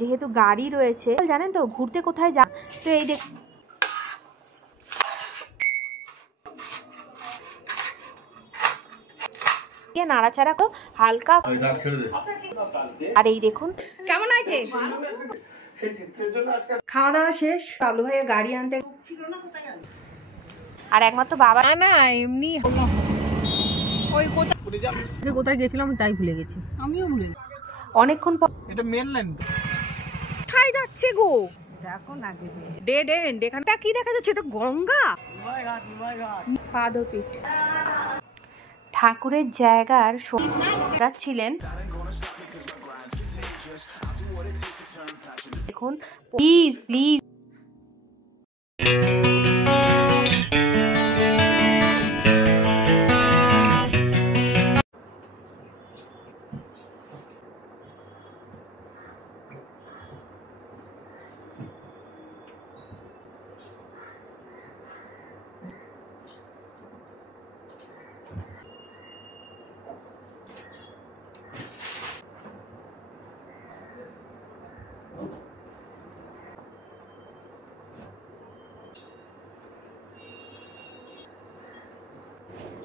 যেহেতু গাড়ি রয়েছে জানেন তো ঘুরতে কোথায় যা তো এই দেখ নাড়াচাড়া কো হালকা আর এই দেখুন কেমন আছে খাওয়া দাওয়া শেষ। আলু ভাইয়ের গাড়ি আনতে আর একমাত্র বাবা না এমনি ওই কোথায় গেছিলাম তাই ভুলে গেছি, আমিও ভুলে গেছি অনেকক্ষণ পর। এটা মেন লাইন খাই যাচ্ছে গো, দেখো না ডেড এন্ড। এখানটা কি দেখা যাচ্ছে? এটা গঙ্গা পাদপীঠ। ঠাকুরের জায়গার ছিলেন দেখুন প্লিজ প্লিজ।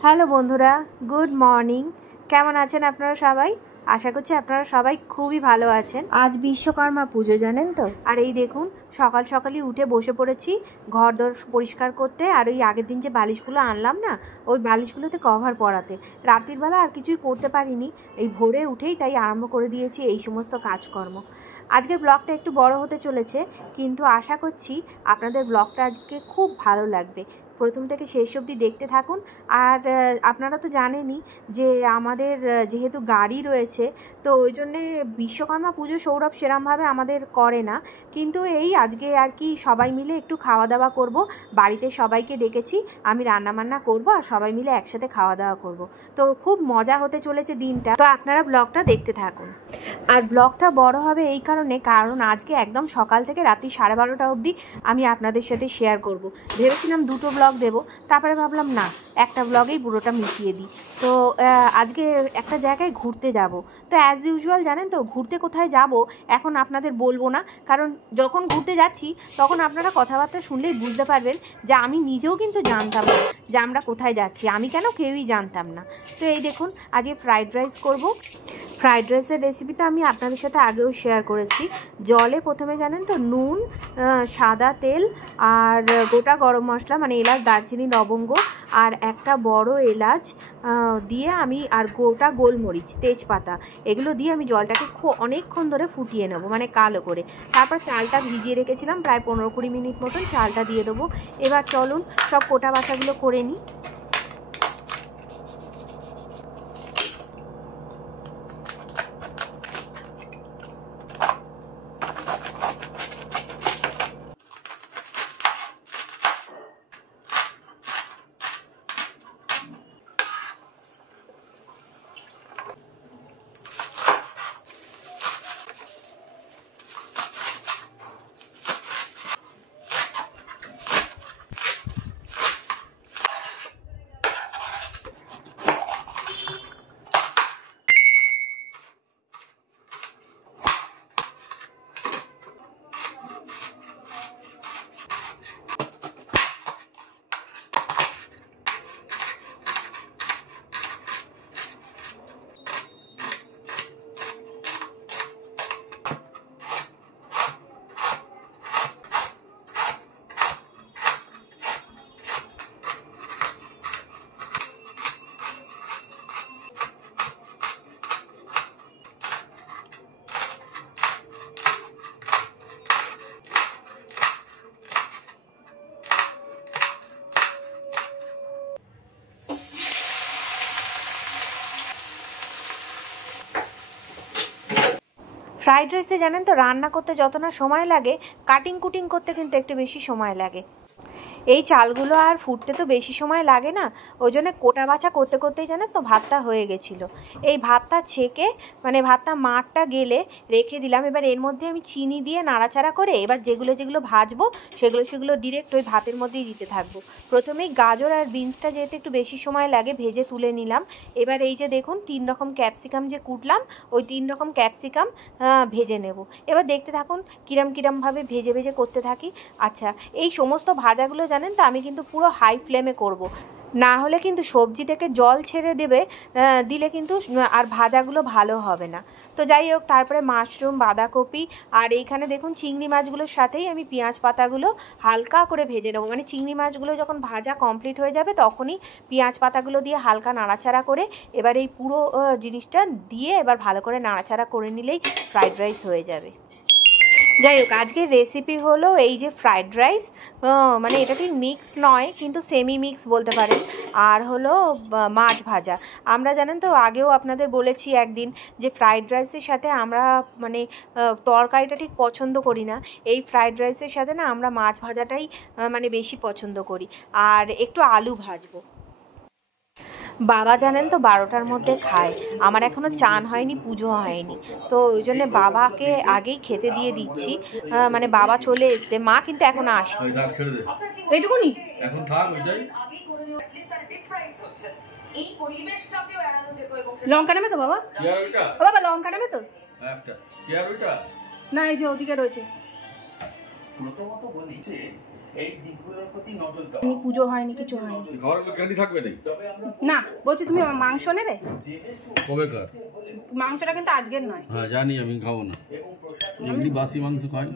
হ্যালো বন্ধুরা, গুড মর্নিং। কেমন আছেন আপনারা সবাই? আশা করছি আপনারা সবাই খুবই ভালো আছেন। আজ বিশ্বকর্মা পুজো জানেন তো। আর এই দেখুন সকাল সকালই উঠে বসে পড়েছি ঘর দর পরিষ্কার করতে। আর ওই আগের দিন যে বালিশগুলো আনলাম না, ওই বালিশগুলোতে কভার পরাতে। রাতের বেলা আর কিছুই করতে পারিনি, এই ভোরে উঠেই তাই আরম্ভ করে দিয়েছি এই সমস্ত কাজকর্ম। আজকের ব্লগটা একটু বড় হতে চলেছে, কিন্তু আশা করছি আপনাদের ব্লগটা আজকে খুব ভালো লাগবে। প্রথম থেকে শেষ অবধি দেখতে থাকুন। আর আপনারা তো জানেনই যে আমাদের যেহেতু গাড়ি রয়েছে, তো ওই জন্যে বিশ্বকর্মা পুজো সৌরভ সেরমভাবে আমাদের করে না। কিন্তু এই আজকে আর কি সবাই মিলে একটু খাওয়া দাওয়া করব। বাড়িতে সবাইকে ডেকেছি, আমি রান্নাবান্না করব আর সবাই মিলে একসাথে খাওয়া দাওয়া করব। তো খুব মজা হতে চলেছে দিনটা, তো আপনারা ব্লগটা দেখতে থাকুন। আর ব্লগটা বড় হবে এই কারণ আজকে একদম সকাল থেকে রাত্রি 12:30 অবধি আমি আপনাদের সাথে শেয়ার করব। ভেবেছিলাম দুটো ব্লগ দেব, তারপরে ভাবলাম না, একটা ব্লগেই পুরোটা মিশিয়ে দিই। তো আজকে একটা জায়গায় ঘুরতে যাব। তো অ্যাজ ইউজুয়াল জানেন তো ঘুরতে কোথায় যাব এখন আপনাদের বলবো না, কারণ যখন ঘুরতে যাচ্ছি তখন আপনারা কথাবার্তা শুনলেই বুঝতে পারবেন যে আমি নিজেও কিন্তু জানতাম না যে আমরা কোথায় যাচ্ছি। আমি কেন, কেউই জানতাম না। তো এই দেখুন আজকে ফ্রাইড রাইস করব। ফ্রাইড রাইসের রেসিপিটা আমি আপনাদের সাথে আগেও শেয়ার করেছি। জলে প্রথমে জানেন তো নুন, সাদা তেল আর গোটা গরম মশলা মানে এলাচ, দারচিনি, লবঙ্গ আর একটা বড় এলাচ দিয়ে আমি, আর গোটা গোলমরিচ, তেজপাতা, এগুলো দিয়ে আমি জলটাকে অনেকক্ষণ ধরে ফুটিয়ে নেব, মানে কালো করে। তারপর চালটা ভিজিয়ে রেখেছিলাম প্রায় 15-20 মিনিট মতন, চালটা দিয়ে দেবো। এবার চলুন সব কোটা বাছাগুলো করে নিই। ফ্রাইড রাইসে জানেন তো রান্না করতে যত না সময় লাগে, কাটিং কুটিং করতে কিন্তু একটু বেশি সময় লাগে। এই চালগুলো আর ফুটতে তো বেশি সময় লাগে না, ওই জন্য কোটা বাছা করতে করতেই জানেন তো ভাতটা হয়ে গেছিলো। এই ভাতটা ছেঁকে মানে ভাতটা মাঠটা গেলে রেখে দিলাম। এবার এর মধ্যে আমি চিনি দিয়ে নাড়াচাড়া করে এবার যেগুলো যেগুলো ভাজবো সেগুলো ডিরেক্ট ওই ভাতের মধ্যেই দিতে থাকবো। প্রথমেই গাজর আর বিনসটা যেহেতু একটু বেশি সময় লাগে ভেজে তুলে নিলাম। এবার এই যে দেখুন 3 রকম ক্যাপসিকাম যে কুটলাম, ওই 3 রকম ক্যাপসিকাম ভেজে নেব। এবার দেখতে থাকুন কিরমভাবে ভেজে ভেজে করতে থাকি। আচ্ছা, এই সমস্ত ভাজাগুলো জানেন তো আমি কিন্তু পুরো হাই ফ্লেমে করব, না হলে কিন্তু সবজি থেকে জল ছেড়ে দিলে কিন্তু আর ভাজাগুলো ভালো হবে না। তো যাই হোক, তারপরে মাশরুম, বাঁধাকপি আর এইখানে দেখুন চিংড়ি মাছগুলোর সাথেই আমি পেঁয়াজ পাতাগুলো হালকা করে ভেজে নেবো। মানে চিংড়ি মাছগুলো যখন ভাজা কমপ্লিট হয়ে যাবে তখনই পেঁয়াজ পাতাগুলো দিয়ে হালকা নাড়াচাড়া করে এবার এই পুরো জিনিসটা দিয়ে এবার ভালো করে নাড়াচাড়া করে নিলেই ফ্রাইড রাইস হয়ে যাবে। যাই হোক, আজকের রেসিপি হলো এই যে ফ্রাইড রাইস, মানে এটা ঠিক মিক্স নয় কিন্তু সেমি মিক্স বলতে পারেন, আর হলো মাছ ভাজা। আমরা জানেন তো আগেও আপনাদের বলেছি একদিন যে ফ্রাইড রাইসের সাথে আমরা মানে তরকারিটা ঠিক পছন্দ করি না, এই ফ্রাইড রাইসের সাথে না আমরা মাছ ভাজাটাই মানে বেশি পছন্দ করি, আর একটু আলু ভাজবো। বাবা জানেন তো 12টার মধ্যে খায়, আমার এখনও চান হয়নি, পুজো হয়নি, তো ওই জন্যে বাবাকে আগেই খেতে দিয়ে দিচ্ছি। মানে বাবা চলে এসছে, মা কিন্তু এখন আসে এইটুকুনি এখন থাক। ওইটাই লঙ্কা নেবে তো বাবা? বাবা লঙ্কা নেবে তো? না, এই যে ওদিকে রয়েছে। প্রথমত বলি যে এই দিকগুলোর প্রতি নজর দাও। পুজো হয়নি, কিছু হয়নি, খাবারগুলো ক্যান্ডি থাকবে না। বলছি তুমি মাংস নেবে? কবেকার মাংসটা কিন্তু আজকের নয়। হ্যাঁ জানি, আমি খাবো না, এমনি বাসি মাংস খাই।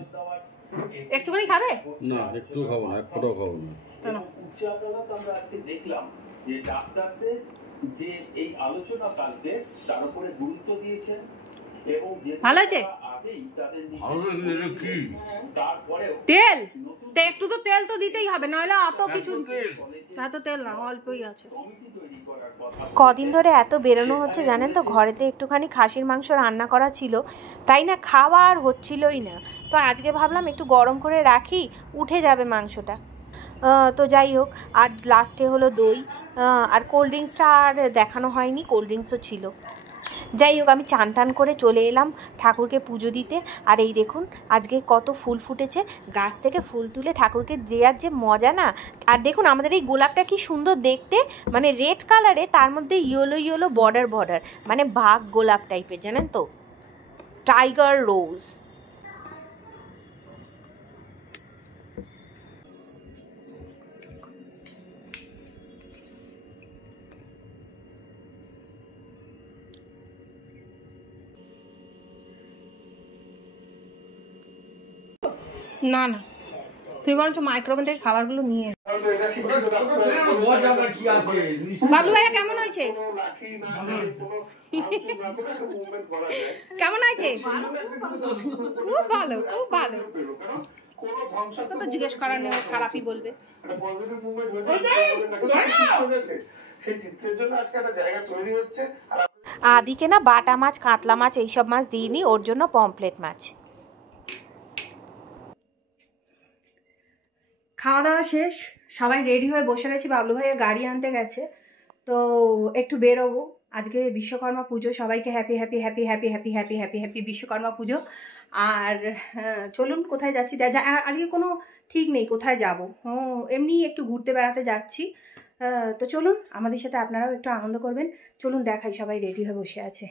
একটুখানি খাবে? না, একটু খাবো না, এক ফোঁটাও খাবো না। উচ্চ আদালত আমরা আজকে দেখলাম যে ডাক্তারদের যে এই আলোচনা কালকে তার উপরে গুরুত্ব দিয়েছেন এবং যে ভালো আছে তেল, একটু তো তেল তো দিতেই হবে, নইলে অত কিছু এত তেল না, অল্পই আছে। কদিন ধরে এত বেরোনো হচ্ছে জানেন তো, ঘরেতে একটুখানি খাসির মাংস রান্না করা ছিল, তাই না খাওয়া আর হচ্ছিলই না। তো আজকে ভাবলাম একটু গরম করে রাখি, উঠে যাবে মাংসটা। তো যাই হোক, আর লাস্টে হলো দই আর কোল্ড ড্রিঙ্কসটা আর দেখানো হয়নি, কোল্ড ড্রিঙ্কসও ছিল। যাই হোক, আমি চান টান করে চলে এলাম ঠাকুরকে পুজো দিতে। আর এই দেখুন আজকে কত ফুল ফুটেছে, গাছ থেকে ফুল তুলে ঠাকুরকে দেওয়ার যে মজা না। আর দেখুন আমাদের এই গোলাপটা কি সুন্দর দেখতে, মানে রেড কালারে, তার মধ্যে ইয়েলো বর্ডার, মানে বাঘ গোলাপ টাইপের জানেন তো, টাইগার রোজ। না না, তুই বরঞ্চ মাইক্রোওভেন থেকে খাবারগুলো নিয়ে। বাবলু ভাইয়া কেমন হয়েছে? কেমন হয়েছে? খুব ভালো, খুব ভালো। তো জিজ্ঞেস করার নেই, খারাপই বলবে। আদিকে না বাটা মাছ, কাতলা মাছ এইসব মাছ দিইনি, ওর জন্য পমফ্লেট মাছ। খাওয়া দাওয়া শেষ, সবাই রেডি হয়ে বসে গেছি, বাবলু ভাইয়া গাড়ি আনতে গেছে, তো একটু বেরোবো। আজকে বিশ্বকর্মা পুজো, সবাইকে happy happy happy happy happy happy happy happy Vishwakarma পুজো। আর চলুন কোথায় যাচ্ছি, আজকে কোনো ঠিক নেই কোথায় যাব, এমনি একটু ঘুরতে বেড়াতে যাচ্ছি। তো চলুন আমাদের সাথে আপনারাও একটু আনন্দ করবেন, চলুন দেখাই। সবাই রেডি হয়ে বসে আছে।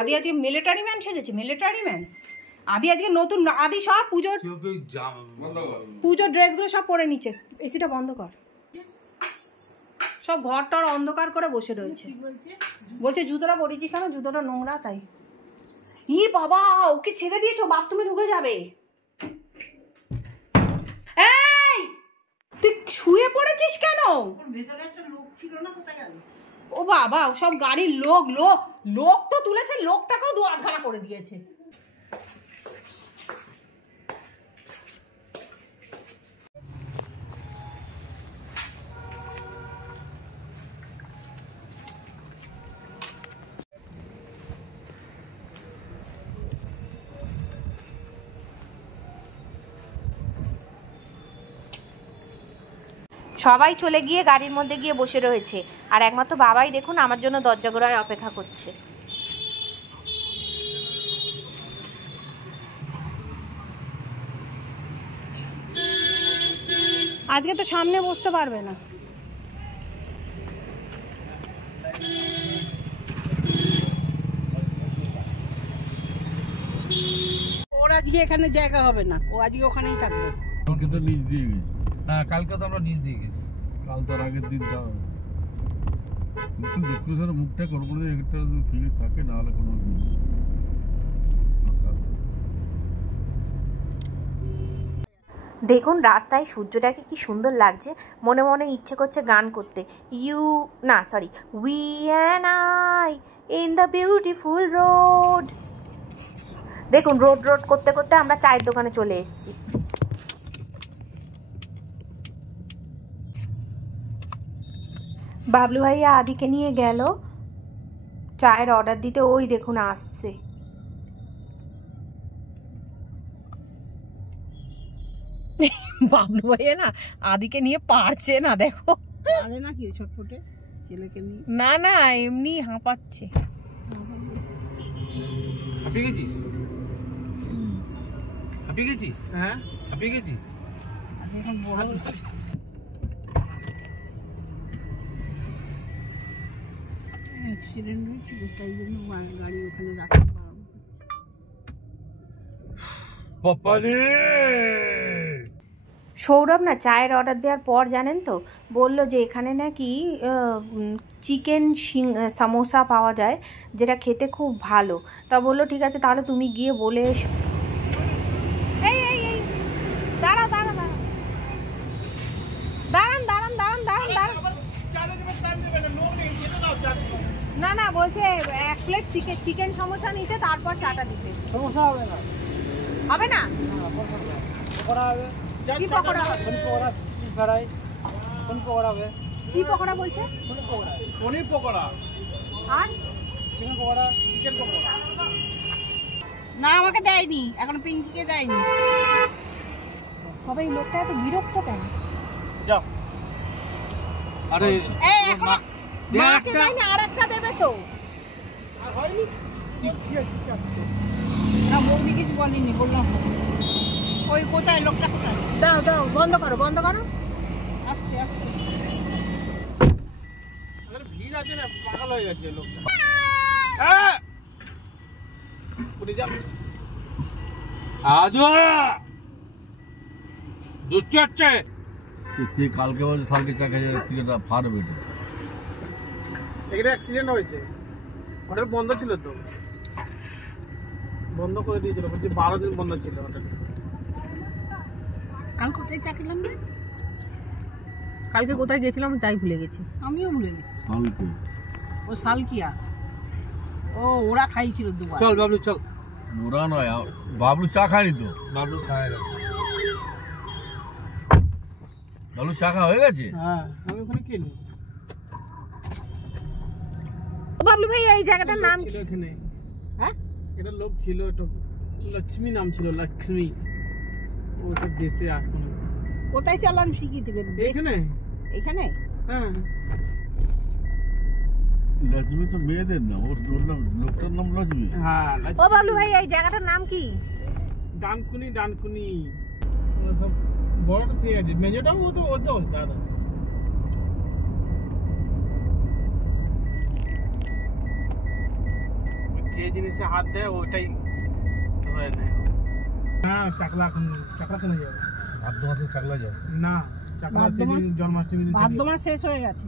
আদি আজকে মিলিটারি ম্যান সেজেছে, মিলিটারি ম্যান। আদি আজকে নতুন, আদি সব পুজোর ড্রেসগুলো সব পরে নিচ্ছে। এসিটা বন্ধ কর, সব ঘরটার অন্ধকার করে বসে রয়েছে। বলছে জুতোটা পরেছি কেন, জুতোটা নোংরা তাই। ই বাবা, ওকে ছেড়ে দিয়েছো, বাথরুমে ঢুকে যাবে। এই তুই শুয়ে পড়েছিস কেন? ভেতরে একটা লোক ছিল না, কোথায় গেল? ও বাবা, সব গাড়ির লোক তো তুলেছে, লোকটাকেও দু আধখানা করে দিয়েছে। সবাই চলে গিয়ে গাড়ির মধ্যে গিয়ে বসে রয়েছে, আর একমাত্র বাবাই দেখুন আমার জন্য দরজা গোড়ায় অপেক্ষা করছে। আজকে তো সামনে বসতে পারবে না। ওর আজকে এখানে জায়গা হবে না, ও আজকে ওখানেই থাকবে। কালকে তো নিচ দিয়ে গেছি। হ্যাঁ কালকে তো আমরা নিচ দিয়ে গেছি। কাল তার আগের দিন যাও একটু দেখতে স্যার মুখটা কোনো কোনো একটা ঠিক থাকে, না হলে কোনো দেখুন রাস্তায় সূর্যটাকে কি সুন্দর লাগছে, মনে মনে ইচ্ছে করছে গান করতে। We and I in the beautiful road. দেখুন রোড রোড করতে করতে আমরা চায়ের দোকানে চলে এসেছি। বাবলু ভাইয়া আদিকে নিয়ে গেল চায়ের অর্ডার দিতে, ওই দেখুন আসছে। বাবলু ভাইয়া না আদিকে নিয়ে পারছে না, দেখো পারে না কি ছটফটে ছেলেকে নিয়ে। না না এমনি হাঁপাচ্ছে। হাঁপিয়ে গেছিস? হাঁপিয়ে গেছিস? হ্যাঁ হাঁপিয়ে গেছিস? এখন বড় অ্যাক্সিডেন্ট হয়েছিল, তাই জন্য গাড়ি ওখানে রাখতে পারবো। সৌরভ না চায়ের অর্ডার দেওয়ার পর জানেন তো বলল যে এখানে নাকি চিকেন সামোসা পাওয়া যায়, যেটা খেতে খুব ভালো। তা বললো ঠিক আছে তাহলে তুমি গিয়ে বলে এসো। এই এই এই দাঁড়াও দাঁড়াও দাঁড়ান দাঁড়ান দাঁড়ান দাঁড়ান দাঁড়ান। না না বলছে 1 প্লেট চিকেন সমোসা নিতে, তারপর চাটা দিতে। সমস্যা হবে না? হবে না? পকোড়া হবে। কি পকোড়া হবে? কোন পকোড়া? Cheese fry. কোন পকোড়া হবে? কি পকোড়া বলছে? কোন পকোড়া? পনির পকোড়া আর চিকেন পকোড়া, চিকেন পকোড়া। না আমাকে দেয়নি, এখন পিঙ্কিকে দেয়নি। তবে এই লোকটা এত বিরক্ত কেন? যাও। আরে এই এখন মাকে দেয়নি, আরেকটা দেবে তো। আর হয়নি? না মৌমি কিছু বলিনি, বললাম ওই কোথায় লোকটা কোথায়? দাও দাও, বন্ধ করো বন্ধ করো। আস্তে আস্তে। আরে ভিড় আছে না, পাগল হয়ে গেছে লোকটা। হ্যাঁ উঠে যা। আদু দুষ্ট হচ্ছে। তুই কালকে বলছে সালকে চা খেয়ে তুই এটা ফার বেটে এখানে অ্যাক্সিডেন্ট হয়েছে, হোটেল বন্ধ ছিল তো, বন্ধ করে দিয়েছিল, বলছে 12 দিন বন্ধ ছিল হোটেল। কাল কোথায় চা খেলাম? কালকে কোথায় গেছিলাম আমি তাই ভুলে গেছি। আমিও ভুলে গেছি। সালকে ও সালকিয়া, ও ওরা খাইছিল দুবার। চল বাবলু চল। ওরা নয়, বাবলু চা খায়নি তো। বাবলু খায় না। বাবলু চা খাওয়া হয়ে গেছে? হ্যাঁ আমি ওখানে কিনি। বাবলু ভাই এই জায়গাটার নাম ছিল কি? এখানে, হ্যাঁ এটা লোক ছিল, এটা লক্ষ্মী নাম ছিল, লক্ষ্মী। ও সব দেশে এখন কোথায় চালান শিখিয়েছিলেন? এখানে। এখানে? হ্যাঁ লক্ষ্মী তো মেয়েদের না, ওর নাম, লোকটার নাম লক্ষ্মী। হ্যাঁ ও বাবলু ভাই এই জায়গাটার নাম কি? ডানকুনি ডানকুনি। ও সব বড়টা ঠিক আছে, মেজোটাও ও তো ওস্তাদ আছে। যে জিনিসে হাত দেয় ওইটাই ধরে নেয়। হ্যাঁ চাকলা শুনে যাবে। ভাদ্র মাসে চাকলা যাও না চাকলা সেদিন জন্মাষ্টমী দিন ভাদ্র মাস শেষ হয়ে গেছে,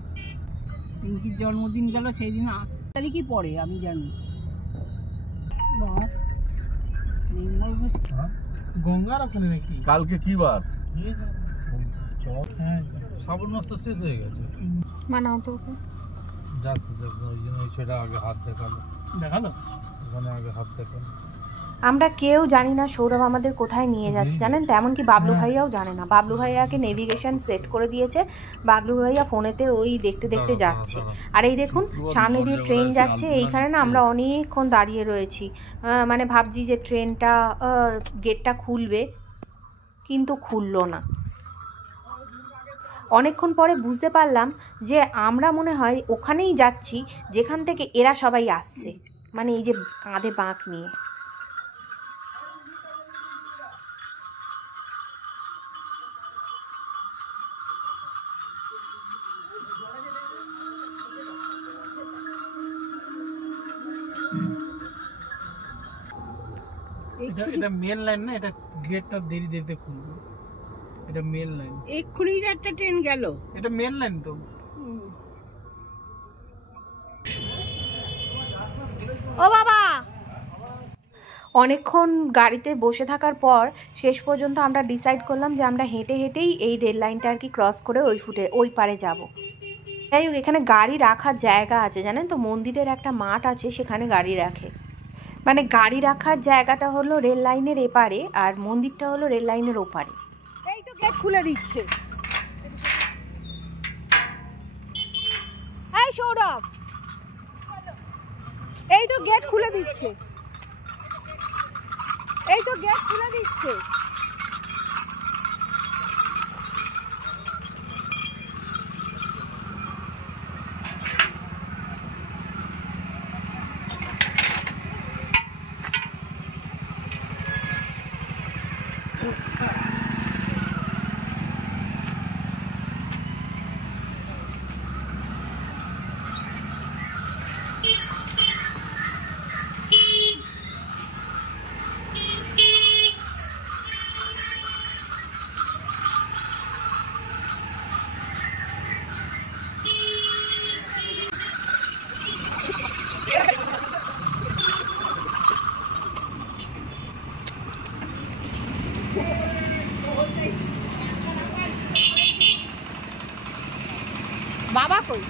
পিঙ্কির জন্মদিন গেল সেই দিন 8 তারিখই পড়ে আমি জানি। গঙ্গার ওখানে নাকি? কালকে কি বার? হ্যাঁ শ্রাবণ মাস তো শেষ হয়ে গেছে। মানাও তো ওকে। যাস ওই জন্য ওই ছেলেটা আগে হাত দেখালো, দেখালো। ওখানে আগে হাত দেখালো। আমরা কেউ জানি না সৌরভ আমাদের কোথায় নিয়ে যাচ্ছে জানেন তো, এমনকি বাবলু ভাইয়াও জানে না। বাবলু ভাইয়াকে নেভিগেশন সেট করে দিয়েছে, বাবলু ভাইয়া ফোনেতে ওই দেখতে দেখতে যাচ্ছে। আর এই দেখুন সামনে দিয়ে ট্রেন যাচ্ছে, এইখানে না আমরা অনেকক্ষণ দাঁড়িয়ে রয়েছি, মানে ভাবছি যে ট্রেনটা গেটটা খুলবে, কিন্তু খুললো না। অনেকক্ষণ পরে বুঝতে পারলাম যে আমরা মনে হয় ওখানেই যাচ্ছি যেখান থেকে এরা সবাই আসছে, মানে এই যে কাঁধে বাঁক নিয়ে। এটা মেন লাইন না, এটা গেটটা দেরি দেরিতে খুলবে। এটা মেন লাইন, এক্ষুনি একটা ট্রেন গেল, এটা মেন লাইন তো। ও বাবা, অনেকক্ষণ গাড়িতে বসে থাকার পর শেষ পর্যন্ত আমরা ডিসাইড করলাম যে আমরা হেঁটে হেঁটেই এই রেল লাইনটা আর কি ক্রস করে ওই পারে যাব। যাই হোক, এখানে গাড়ি রাখার জায়গা আছে জানেন তো, মন্দিরের একটা মাঠ আছে, সেখানে গাড়ি রাখে। মানে গাড়ি রাখার জায়গাটা হলো রেল লাইনের এপারে আর মন্দিরটা হলো রেল লাইনের ওপারে। এই তো গেট খুলে দিচ্ছে। এই সৌরভ, এই তো গেট খুলে দিচ্ছে, এই তো গেট খুলে দিচ্ছে। বাবা কই?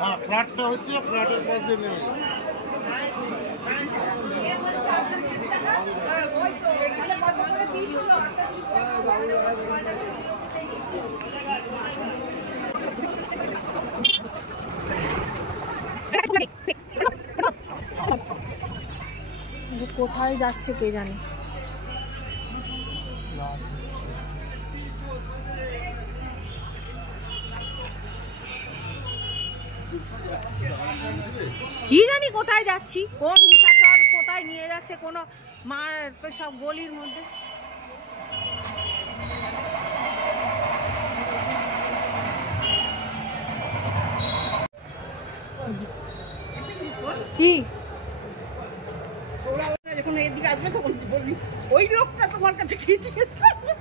হ্যাঁ, ফ্ল্যাটটা হচ্ছে ফ্ল্যাটের পাশে নেই। কোথায় যাচ্ছে কে জানে। কি জানি কোথায় যাচ্ছি, কোন নিশাচর কোথায় নিয়ে যাচ্ছে, কোনো মার সব গলির মধ্যে। কি যখন এদিকে আসবে তখন বলবি ওই লোকটা তোমার কাছে কি জিজ্ঞেস করবে,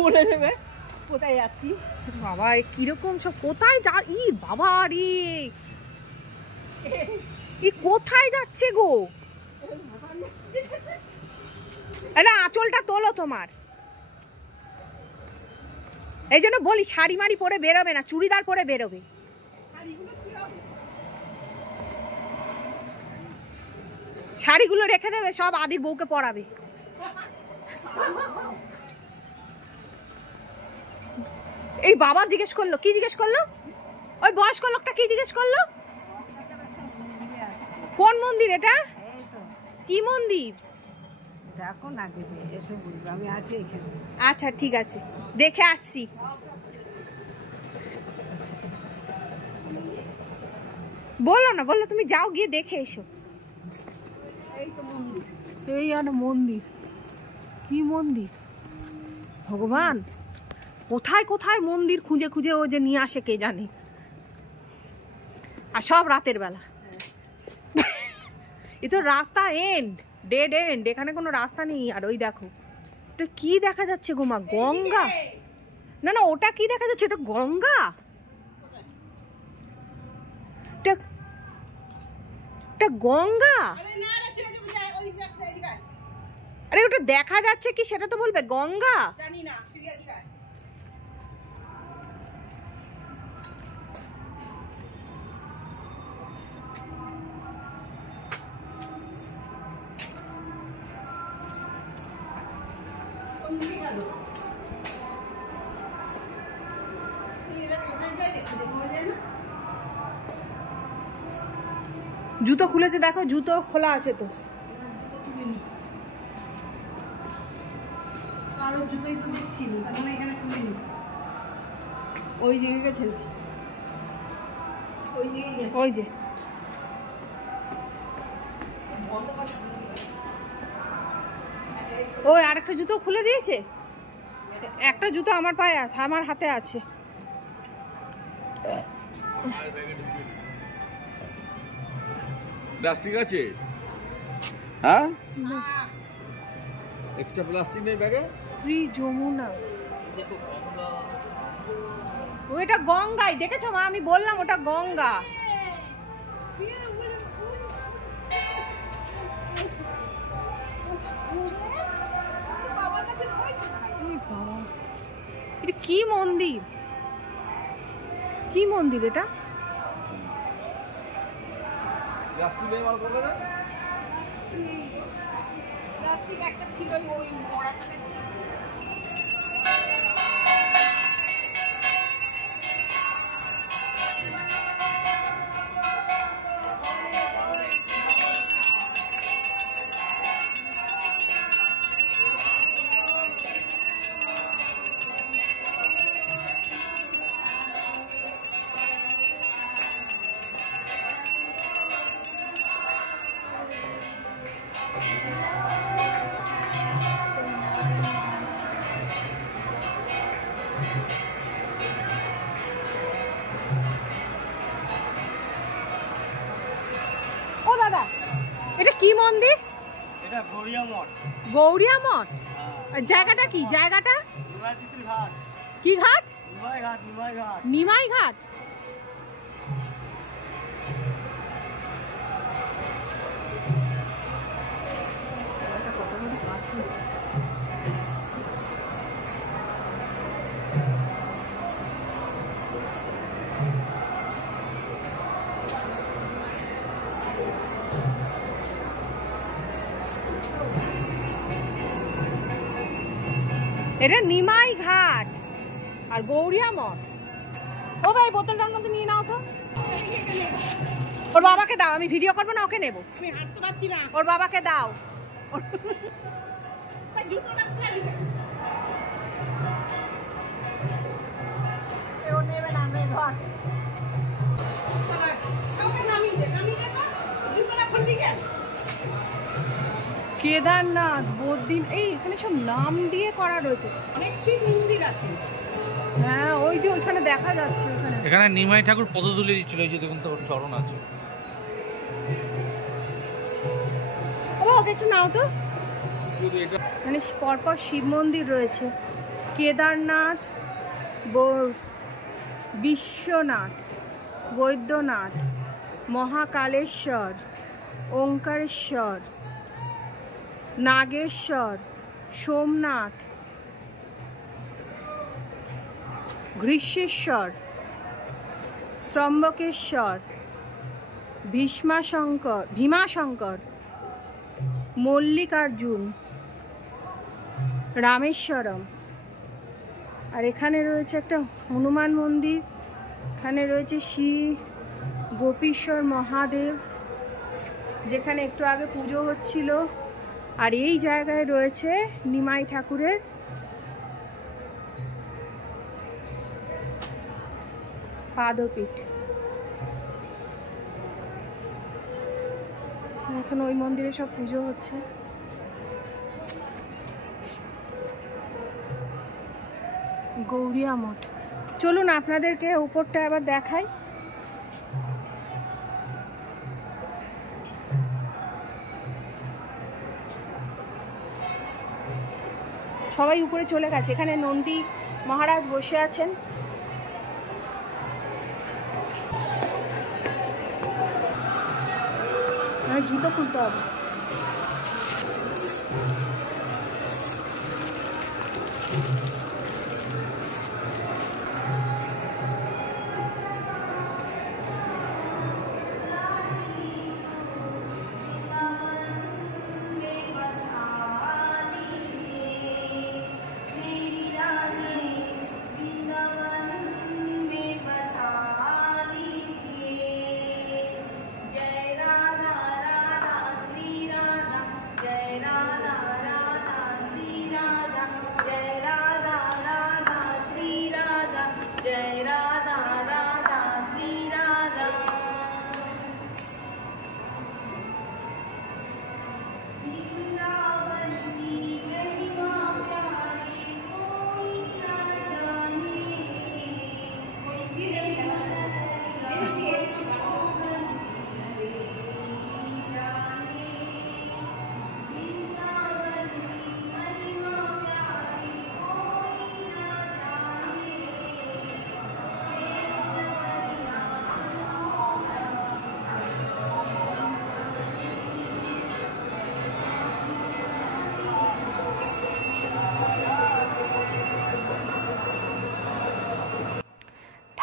বলে দেবে কোথায় যাচ্ছি। বাবা কিরকম সব, কোথায় যা, ই বাবা রে, ই কোথায় যাচ্ছে গো? আরে আঁচলটা তোলো তোমার, এই জন্য বলি শাড়ি মাড়ি পরে বেরোবে না, চুড়িদার পরে বেরোবে। শাড়িগুলো রেখে দেবে, সব আদির বউকে পরাবে। এই বাবা জিজ্ঞেস করলো, কি জিজ্ঞেস করলো? ওই বয়স্ক লোকটা কি জিজ্ঞেস করলো? কোন মন্দির এটা? কি মন্দির? দেখো না, এসে বলবে আমি আছি এখানে। আচ্ছা ঠিক আছে, দেখে আসছি। বললো না, বললো তুমি যাও গিয়ে দেখে এসো। এই আর মন্দির, কি মন্দির ভগবান, কোথায় কোথায় মন্দির খুঁজে খুঁজে ও যে নিয়ে আসে কে জানে, আর সব রাতের বেলা। এ তো রাস্তা এন্ড, ডেড এন্ড, এখানে কোনো রাস্তা নেই। আর ওই দেখো এটা কি দেখা যাচ্ছে গো মা, গঙ্গা? না না, ওটা কি দেখা যাচ্ছে? এটা গঙ্গা, এটা গঙ্গা। আরে ওটা দেখা যাচ্ছে কি সেটা তো বলবে। গঙ্গা জানি না জুতো খুলেছে, দেখো জুতো খোলা আছে তো। আরো জুতোই তো দেখছি না, তার মানে এখানে খুলে নি। ওই দিকে গেছে, ওই দিকে গেছে, ওই যে ওই আরেকটা জুতো খুলে দিয়েছে। একটা জুতো আমার পায়ে আছে, আমার হাতে আছে। প্লাস্টিক আছে? হ্যাঁ, এক্সট্রা প্লাস্টিক নেই ব্যাগে? শ্রী যমুনা, ওইটা গঙ্গাই, দেখেছো মা? আমি বললাম ওটা গঙ্গা। এটা কি মন্দির? কি মন্দির এটা? প্লাস্টিক নেই মাল করবে না? প্লাস্টিক একটা ছিল ওই বড়াটা। ও দাদা, এটা কি মন্দির? এটা গৌরিয়া মঠ। গৌরিয়া মঠ? আর জায়গাটা কি? জায়গাটা ঘাট। কি ঘাট? নিমাই ঘাট, নিমাই ঘাট। নিমাই ঘাট। এটা নিমাই ঘাট আর গৌরিয়া মঠ। ও ভাই, বোতলটার মধ্যে নিয়ে নাও তো। ওর বাবাকে দাও, আমি ভিডিও করবো না, ওকে নেবো। আমি হাঁটতে পারছি না। ওর বাবাকে দাও। জুতোটা খুলে দিবে। কেদারনাথ, বদ্রী, এই এখানে সব নাম দিয়ে করা রয়েছে। অনেক শিব মন্দির আছে। হ্যাঁ, ওই যে ওইখানে দেখা যাচ্ছে। ওখানে এখানে নিমাই ঠাকুর পদ তুলে দিচ্ছিল, এই যে দেখুন তো ওর চরণ আছে। ও ওকে একটু নাও তো। মানে পরপর শিব মন্দির রয়েছে। কেদারনাথ, বিশ্বনাথ, বৈদ্যনাথ, মহাকালেশ্বর, ওঙ্কারেশ্বর, নাগেশ্বর, সোমনাথ, ঘৃষ্ণেশ্বর, ত্রম্বকেশ্বর, ভীমাশঙ্কর, মল্লিকার্জুন, রামেশ্বরম। আর এখানে রয়েছে একটা হনুমান মন্দির। এখানে রয়েছে শ্রী গোপীশ্বর মহাদেব, যেখানে একটু আগে পুজো হচ্ছিল। আর এই জায়গায় রয়েছে নিমাই ঠাকুরের পাদপীঠ। এখন ওই মন্দিরে সব পুজো হচ্ছে। গৌরিয়া মঠ। চলুন আপনাদেরকে উপরটা আবার দেখাই। সবাই উপরে চলে গেছে। এখানে নন্দী মহারাজ বসে আছেন। জুতো খুলতে হবে।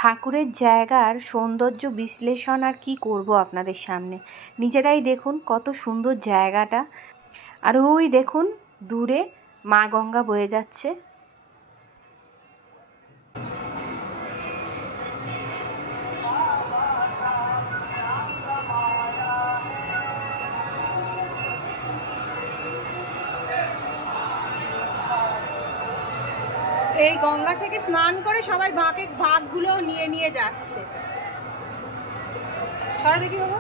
ঠাকুরের জায়গার সৌন্দর্য বিশ্লেষণ আর কি করব আপনাদের সামনে, নিজেরাই দেখুন কত সুন্দর জায়গাটা। আর ওই দেখুন দূরে মা গঙ্গা বয়ে যাচ্ছে। এই গঙ্গা থেকে স্নান করে সবাই ভাগগুলো নিয়ে নিয়ে যাচ্ছে। সরা দেখি বাবা।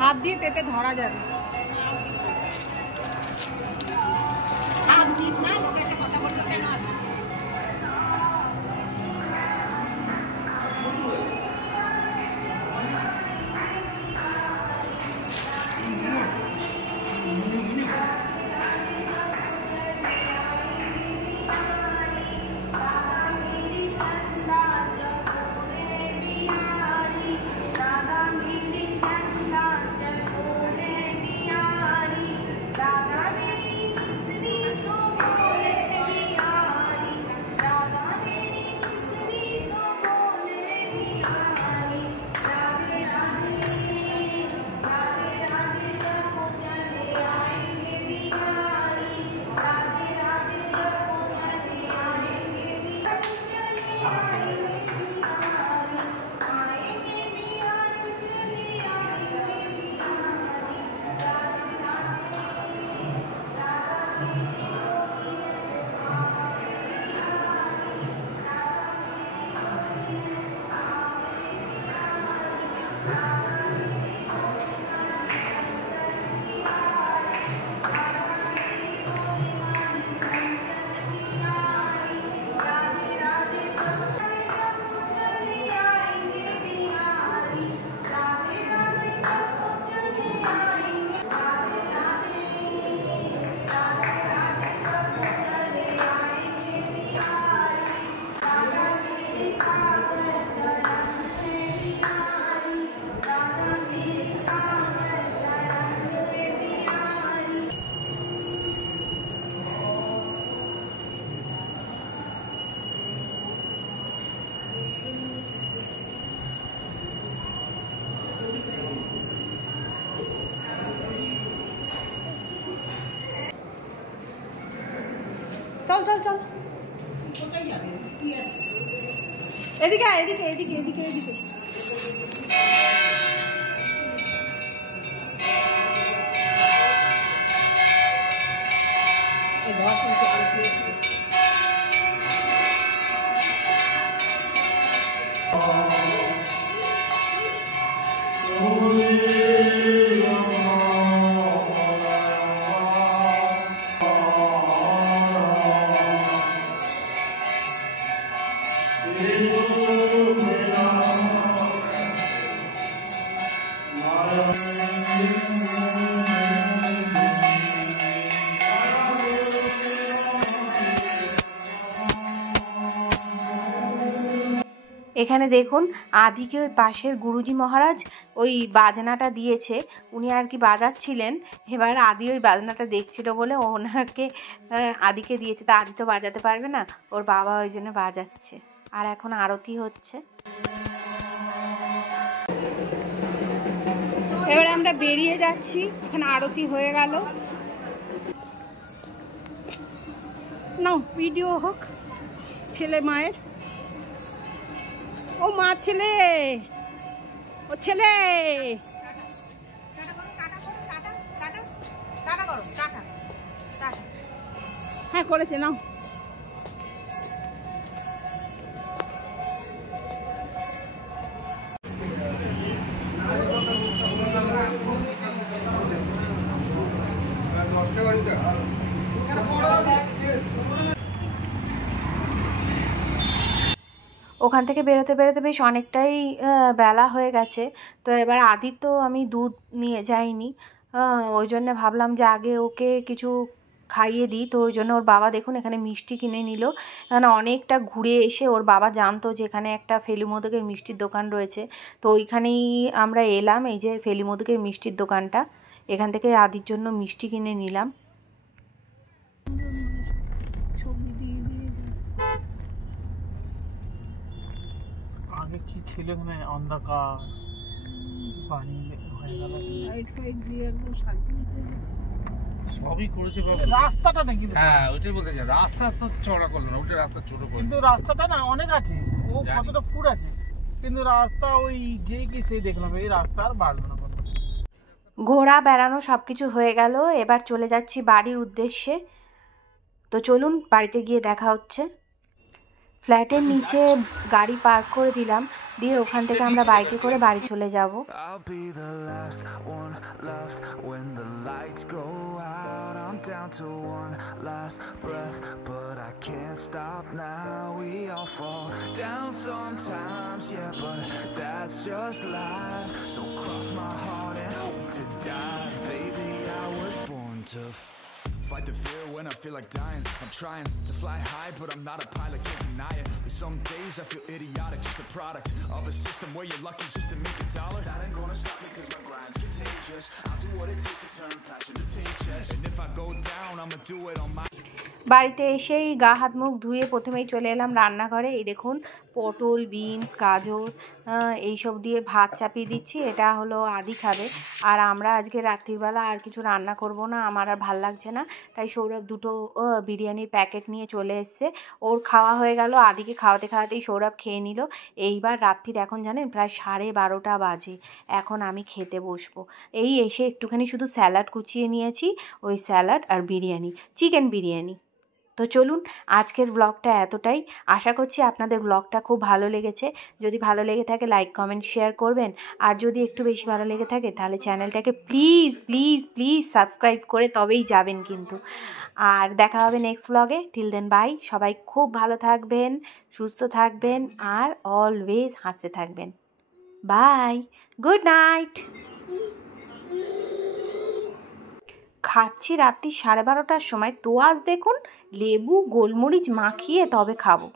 হাত দিয়ে পেঁপে ধরা যাবে। চল চল চল, এদিকে এদিকে এদিকে এদিকে এদিকে। এখানে দেখুন আদিকে ওই পাশের গুরুজি মহারাজ ওই বাজনাটা দিয়েছে, উনি আর কি বাজাচ্ছিলেন। এবার আদি ওই বাজনাটা দেখছিল বলে ওনাকে আদিকে দিয়েছে, তা আদি তো বাজাতে পারবে না, ওর বাবা ওই জন্য বাজাচ্ছে। আর এখন আরতি হচ্ছে। এবার আমরা বেরিয়ে যাচ্ছি, এখানে আরতি হয়ে গেল। নাও ভিডিও হোক ছেলে মায়ের। ও মা ছেলে, ও ছেলে হ্যাঁ করেছে, নাও। ওখান থেকে বেরোতে বেরোতে বেশ অনেকটাই বেলা হয়ে গেছে। তো এবার আদির তো আমি দুধ নিয়ে যাইনি, ওই জন্য ভাবলাম যে আগে ওকে কিছু খাইয়ে দিই। তো ওই জন্য ওর বাবা দেখুন এখানে মিষ্টি কিনে নিল। এখানে অনেকটা ঘুরে এসে ওর বাবা জানতো যে এখানে একটা ফেলু মোদকের মিষ্টির দোকান রয়েছে, তো ওইখানেই আমরা এলাম। এই যে ফেলু মোদকের মিষ্টির দোকানটা, এখান থেকে আদির জন্য মিষ্টি কিনে নিলাম। আগে কি ছিল এখানে, অন্ধকার পানি হয়ে গেল, লাইট ফাইট দিয়ে একদম সাজিয়েছে। সবই করেছে বাবু। রাস্তাটা নাকি, হ্যাঁ ওইটাই বলতে চাই, রাস্তা আস্তে চড়া করলো না, ওটা রাস্তা ছোট করলো। কিন্তু রাস্তাটা না অনেক আছে, ও কতটা ফুট আছে, কিন্তু রাস্তা ওই যে কি সেই দেখলাম, এই রাস্তা আর বাড়লো না। ঘোরা বেড়ানো সব কিছু হয়ে গেল, এবার চলে যাচ্ছি বাড়ির উদ্দেশ্যে। তো চলুন বাড়িতে গিয়ে দেখা হচ্ছে। ফ্ল্যাটের নিচে গাড়ি পার্ক করে দিলাম, দিয়ে ওখান থেকে আমরা বাইকে করে বাড়ি চলে যাব। Fight the fear when I feel like dying. I'm trying to fly high, but I'm not a pilot, can't deny it. There's some days I feel idiotic, just a product of a system where you're lucky just to make a dollar. That ain't gonna stop me cause my grind's contagious. I'll do what it takes to turn passion to paychecks. And if I go down, I'ma do it on my... বাড়িতে এসেই গা হাত মুখ ধুয়ে প্রথমেই চলে এলাম রান্নাঘরে। এই দেখুন পটল, বিনস, গাজর এইসব দিয়ে ভাত চাপিয়ে দিচ্ছি, এটা হলো আদি খাবে। আর আমরা আজকে রাত্রিবেলা আর কিছু রান্না করব না, আমার আর ভাল লাগছে না, তাই সৌরভ দুটো বিরিয়ানির প্যাকেট নিয়ে চলে এসছে। ওর খাওয়া হয়ে গেল, আদিকে খাওয়াতে খাওয়াতেই সৌরভ খেয়ে নিল। এইবার রাত্রির এখন জানেন প্রায় 12:30 বাজে, এখন আমি খেতে বসবো। এই এসে একটুখানি শুধু স্যালাড কুচিয়ে নিয়েছি, ওই স্যালাড আর বিরিয়ানি, চিকেন বিরিয়ানি। তো চলুন আজকের ব্লগটা এতটাই, আশা করছি আপনাদের ব্লগটা খুব ভালো লেগেছে। যদি ভালো লেগে থাকে লাইক কমেন্ট শেয়ার করবেন, আর যদি একটু বেশি ভালো লেগে থাকে তাহলে চ্যানেলটাকে প্লিজ প্লিজ প্লিজ সাবস্ক্রাইব করে তবেই যাবেন কিন্তু। আর দেখা হবে নেক্সট ব্লগে। টিল দেন বাই, সবাই খুব ভালো থাকবেন, সুস্থ থাকবেন, আর অলওয়েজ হাসতে থাকবেন। Bye, good night. খাচ্ছি রাত্রি 12:30টার সময়, তো আজ দেখুন লেবু গোলমরিচ মাখিয়ে তবে খাবো।